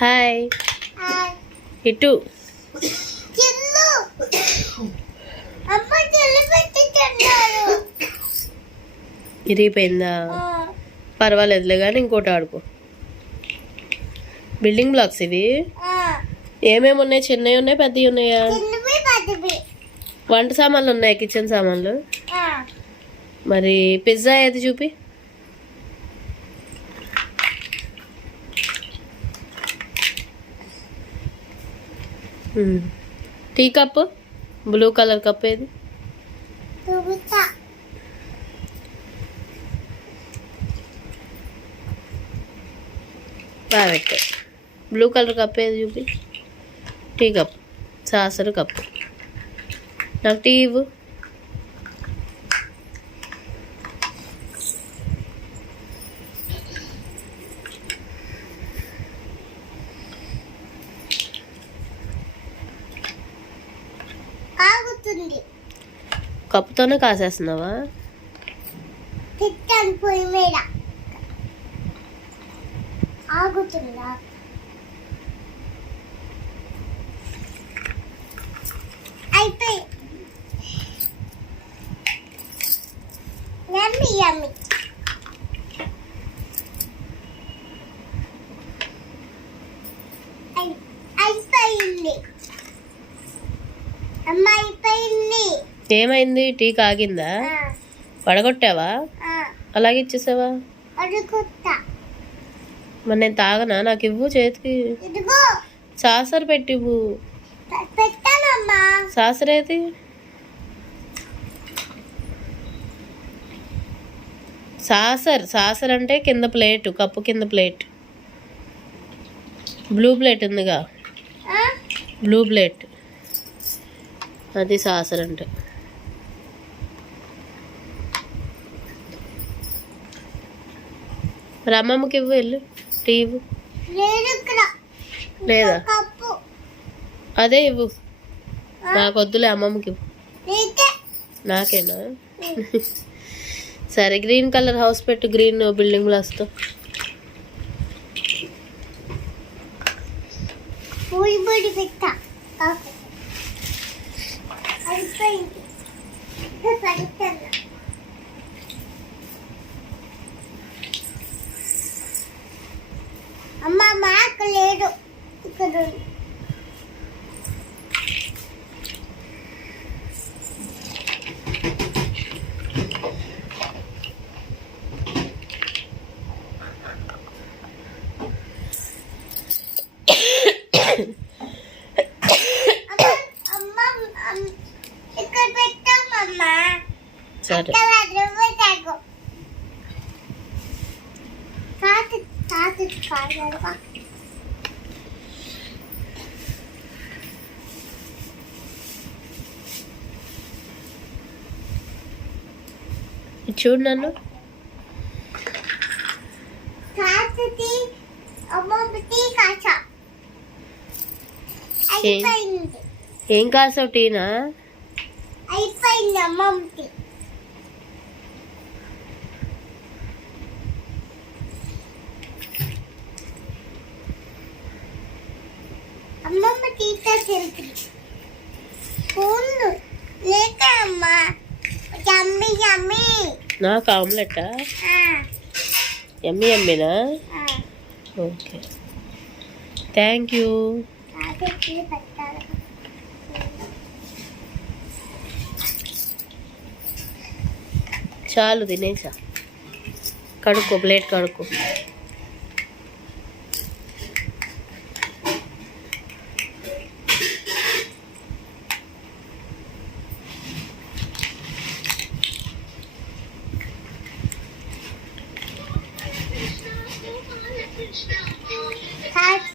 Hi ఇటు ఇరిగిపోయిందా? పర్వాలేదులే కానీ ఇంకోటి ఆడుకో. బిల్డింగ్ బ్లాక్స్ ఇవి ఏమేమి ఉన్నాయి? చిన్నవి ఉన్నాయి, పెద్దవి ఉన్నాయా? వంట సామాన్లు ఉన్నాయి, కిచెన్ సామాన్లు. మరి పిజ్జా ఏది చూపి. Tea cup, blue colour cup ఏది? పెట్ట బ్లూ కలర్ కప్ ఏది చూపి. Tea cup, saucer cup. నాకు టీ ఇవ్వు. కప్పుతోనే కాసేస్తున్నావా? ఏమైంది? టీ కాగిందా? పడగొట్టావా? అలాగే ఇచ్చేసావా? మరి నేను తాగనా? నాకు ఇవ్వు చేతికి. సాసర్ పెట్టివ్వు. సాసర్ ఏది? సాసర్ అంటే కింద ప్లేట్, కప్పు కింద ప్లేట్. బ్లూ ప్లేట్ ఉందిగా, బ్లూ ప్లేట్, అది సాసర్ అంటే. రమ్మమ్మకి ఇవ్వు, వెళ్ళు. టీ ఇవ్వు. లేదా? అదే ఇవ్వు. నాకు వద్దులే, అమ్మమ్మకి ఇవ్వు. నాకేనా? సరే, గ్రీన్ కలర్ హౌస్ పెట్టు, గ్రీన్ బిల్డింగ్ బ్లాక్స్తో. అమ్మ మాకు లేదు ఇక్కడ. ఇక్కడ పెట్టామమ్మా. సరే, చూడు నన్ను. ఏం కాసావు? టీనా? అయిపోయింది అమ్మమ్మకి. అమ్మమ్మ టీచర్ చెప్పింది ఫోన్లు లేక అమ్మా. Yummy yummy. నాకు ఆమ్లెట్టా? యమ్మీ యమ్మీనా? Okay, thank you. చాలు, తినేసా. కడుక్కో, ప్లేట్ కడుక్కో.